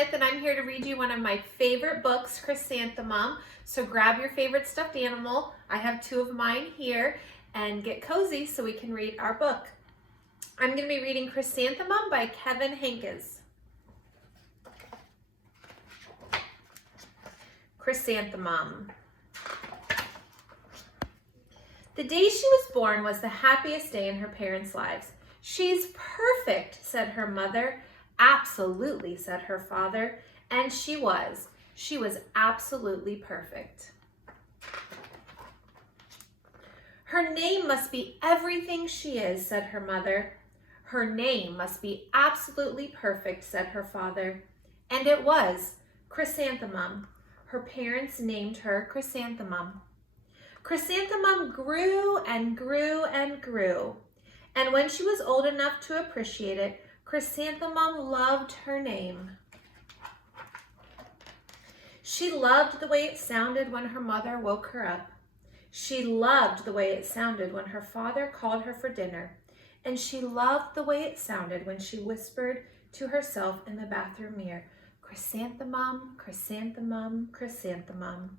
Smith, and I'm here to read you one of my favorite books, Chrysanthemum. So grab your favorite stuffed animal. I have two of mine here, and get cozy so we can read our book. I'm going to be reading Chrysanthemum by Kevin Henkes. Chrysanthemum. The day she was born was the happiest day in her parents' lives. "She's perfect," said her mother. "Absolutely," said her father. And she was. She was absolutely perfect. "Her name must be everything she is," said her mother. "Her name must be absolutely perfect," said her father. And it was. Chrysanthemum. Her parents named her Chrysanthemum. Chrysanthemum grew and grew and grew. And when she was old enough to appreciate it, Chrysanthemum loved her name. She loved the way it sounded when her mother woke her up. She loved the way it sounded when her father called her for dinner. And she loved the way it sounded when she whispered to herself in the bathroom mirror, "Chrysanthemum, chrysanthemum, chrysanthemum."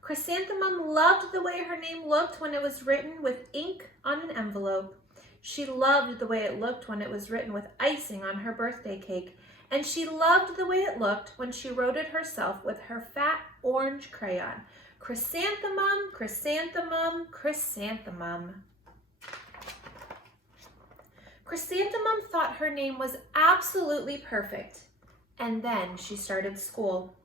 Chrysanthemum loved the way her name looked when it was written with ink on an envelope. She loved the way it looked when it was written with icing on her birthday cake. And she loved the way it looked when she wrote it herself with her fat orange crayon. Chrysanthemum, chrysanthemum, chrysanthemum. Chrysanthemum thought her name was absolutely perfect. And then she started school.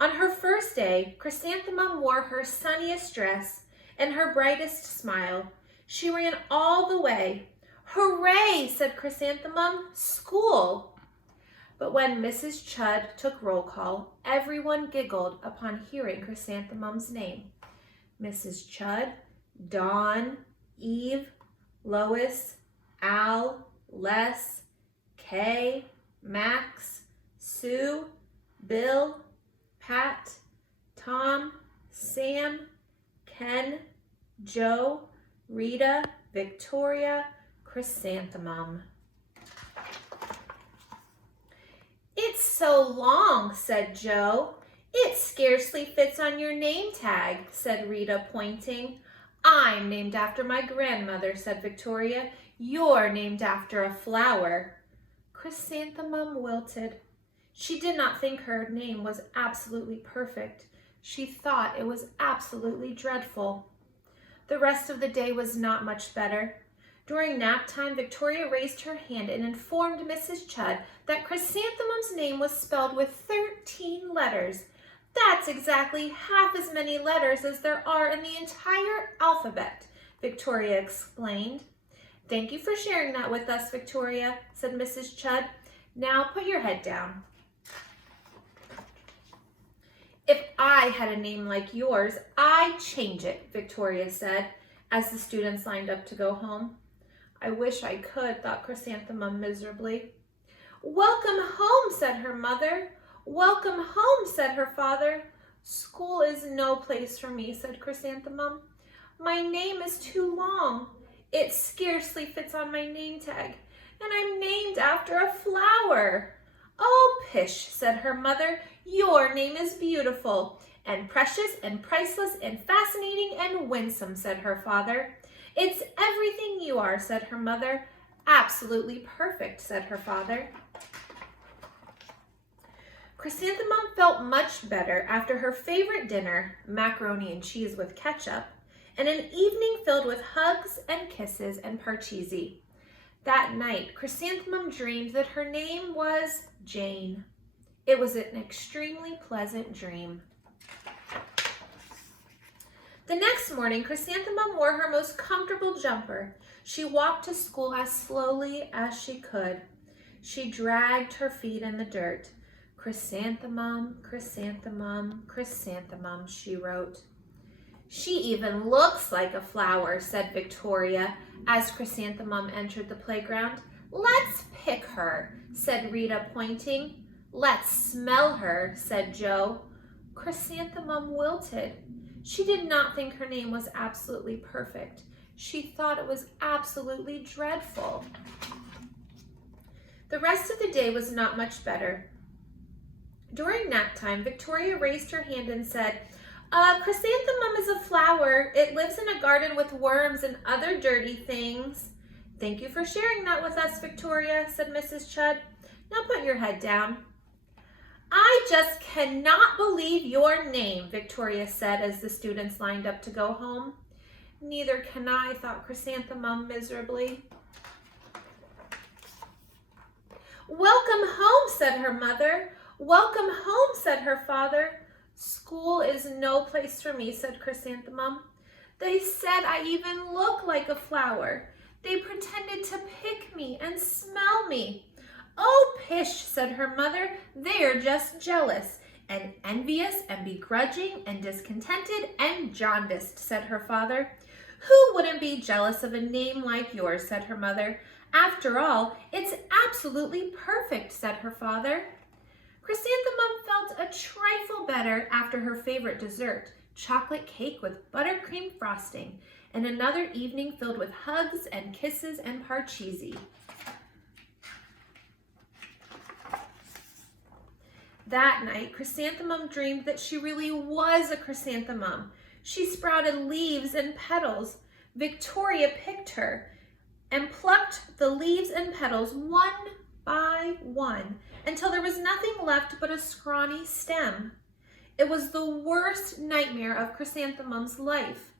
On her first day, Chrysanthemum wore her sunniest dress and her brightest smile. She ran all the way. "Hooray," said Chrysanthemum, "school." But when Mrs. Chudd took roll call, everyone giggled upon hearing Chrysanthemum's name. Mrs. Chudd, Dawn, Eve, Lois, Al, Les, Kay, Max, Sue, Bill, Pat, Tom, Sam, Ken, Joe, Rita, Victoria, Chrysanthemum. "It's so long," said Joe. "It scarcely fits on your name tag," said Rita, pointing. "I'm named after my grandmother," said Victoria. "You're named after a flower." Chrysanthemum wilted. She did not think her name was absolutely perfect. She thought it was absolutely dreadful. The rest of the day was not much better. During nap time, Victoria raised her hand and informed Mrs. Chudd that Chrysanthemum's name was spelled with 13 letters. "That's exactly half as many letters as there are in the entire alphabet," Victoria explained. "Thank you for sharing that with us, Victoria," said Mrs. Chudd. "Now put your head down." "If I had a name like yours, I'd change it," Victoria said, as the students lined up to go home. "I wish I could," thought Chrysanthemum miserably. "Welcome home," said her mother. "Welcome home," said her father. "School is no place for me," said Chrysanthemum. "My name is too long. It scarcely fits on my name tag, and I'm named after a flower." "Oh, pish," said her mother. "Your name is beautiful, and precious, and priceless, and fascinating, and winsome," said her father. "It's everything you are," said her mother. "Absolutely perfect," said her father. Chrysanthemum felt much better after her favorite dinner, macaroni and cheese with ketchup, and an evening filled with hugs and kisses and parcheesi. That night, Chrysanthemum dreamed that her name was Jane. It was an extremely pleasant dream. The next morning, Chrysanthemum wore her most comfortable jumper. She walked to school as slowly as she could. She dragged her feet in the dirt. "Chrysanthemum, chrysanthemum, chrysanthemum," she wrote. "She even looks like a flower," said Victoria, as Chrysanthemum entered the playground. "Let's pick her," said Rita, pointing. "Let's smell her," said Joe. Chrysanthemum wilted. She did not think her name was absolutely perfect. She thought it was absolutely dreadful. The rest of the day was not much better. During nap time, Victoria raised her hand and said, Chrysanthemum is a flower. It lives in a garden with worms and other dirty things. Thank you for sharing that with us, Victoria, said Mrs. Chudd. Now put your head down. I just cannot believe your name, Victoria said as the students lined up to go home. Neither can I, thought Chrysanthemum miserably. Welcome home, said her mother. Welcome home, said her father. School is no place for me, said Chrysanthemum. They said I even look like a flower. They pretended to pick me and smell me. Oh, pish, said her mother. They're just jealous and envious and begrudging and discontented and jaundiced, said her father. Who wouldn't be jealous of a name like yours, said her mother. After all, it's absolutely perfect, said her father. Chrysanthemum felt a trifle better after her favorite dessert, chocolate cake with buttercream frosting, and another evening filled with hugs and kisses and parcheesi. That night, Chrysanthemum dreamed that she really was a chrysanthemum. She sprouted leaves and petals. Victoria picked her and plucked the leaves and petals one by one until there was nothing left but a scrawny stem. It was the worst nightmare of Chrysanthemum's life.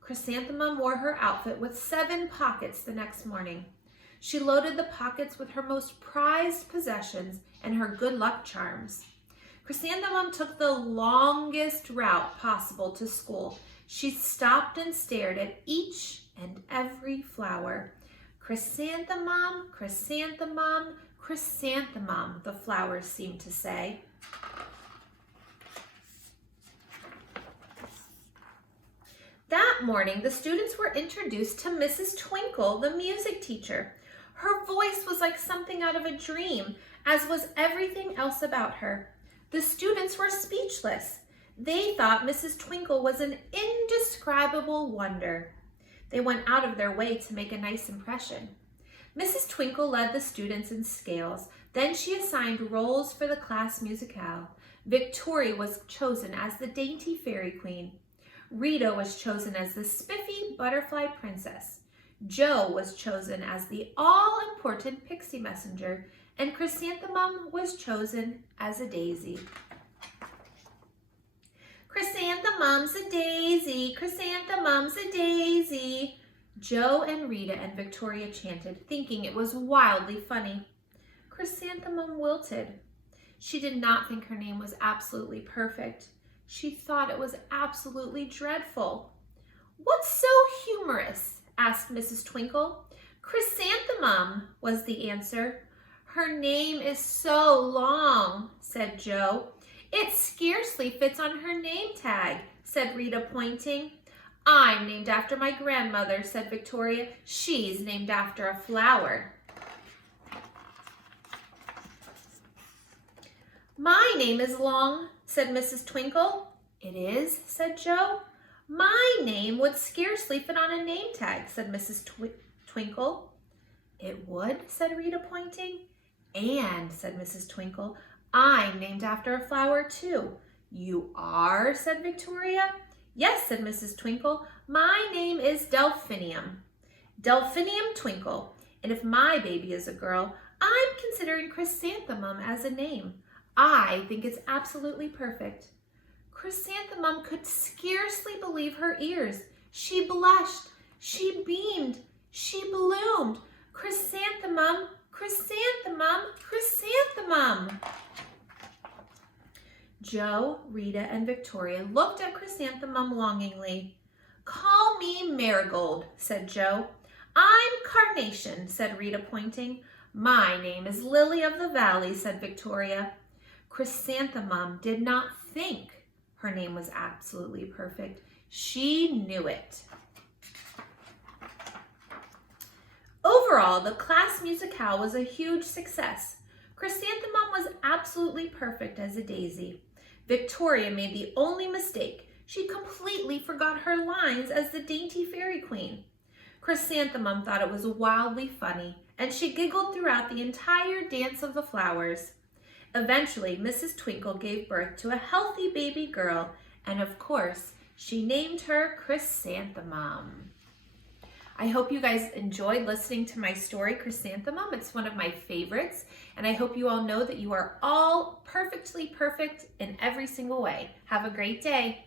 Chrysanthemum wore her outfit with 7 pockets the next morning. She loaded the pockets with her most prized possessions and her good luck charms. Chrysanthemum took the longest route possible to school. She stopped and stared at each and every flower. Chrysanthemum, chrysanthemum, chrysanthemum, the flowers seemed to say. That morning, the students were introduced to Mrs. Twinkle, the music teacher. Her voice was like something out of a dream, as was everything else about her. The students were speechless. They thought Mrs. Twinkle was an indescribable wonder. They went out of their way to make a nice impression. Mrs. Twinkle led the students in scales. Then she assigned roles for the class musicale. Victoria was chosen as the dainty fairy queen. Rita was chosen as the spiffy butterfly princess. Jo was chosen as the all-important pixie messenger, and Chrysanthemum was chosen as a daisy. Chrysanthemum's a daisy, chrysanthemum's a daisy. Jo and Rita and Victoria chanted, thinking it was wildly funny. Chrysanthemum wilted. She did not think her name was absolutely perfect. She thought it was absolutely dreadful. What's so humorous? Asked Mrs. Twinkle. Chrysanthemum, was the answer. Her name is so long, said Jo. It scarcely fits on her name tag, said Rita, pointing. I'm named after my grandmother, said Victoria. She's named after a flower. My name is long, said Mrs. Twinkle. It is, said Jo. My name would scarcely fit on a name tag, said Mrs. Twinkle. It would, said Rita, pointing. And, said Mrs. Twinkle, I'm named after a flower too. You are, said Victoria. Yes, said Mrs. Twinkle. My name is Delphinium. Delphinium Twinkle. And if my baby is a girl, I'm considering Chrysanthemum as a name. I think it's absolutely perfect. Chrysanthemum could scarcely believe her ears. She blushed, she beamed, she bloomed. Chrysanthemum, chrysanthemum, chrysanthemum. Jo, Rita, and Victoria looked at Chrysanthemum longingly. Call me Marigold, said Jo. I'm Carnation, said Rita, pointing. My name is Lily of the Valley, said Victoria. Chrysanthemum did not think her name was absolutely perfect. She knew it. Overall, the class musicale was a huge success. Chrysanthemum was absolutely perfect as a daisy. Victoria made the only mistake. She completely forgot her lines as the dainty fairy queen. Chrysanthemum thought it was wildly funny, and she giggled throughout the entire dance of the flowers. Eventually, Mrs. Twinkle gave birth to a healthy baby girl, and of course, she named her Chrysanthemum. I hope you guys enjoyed listening to my story, Chrysanthemum. It's one of my favorites, and I hope you all know that you are all perfectly perfect in every single way. Have a great day.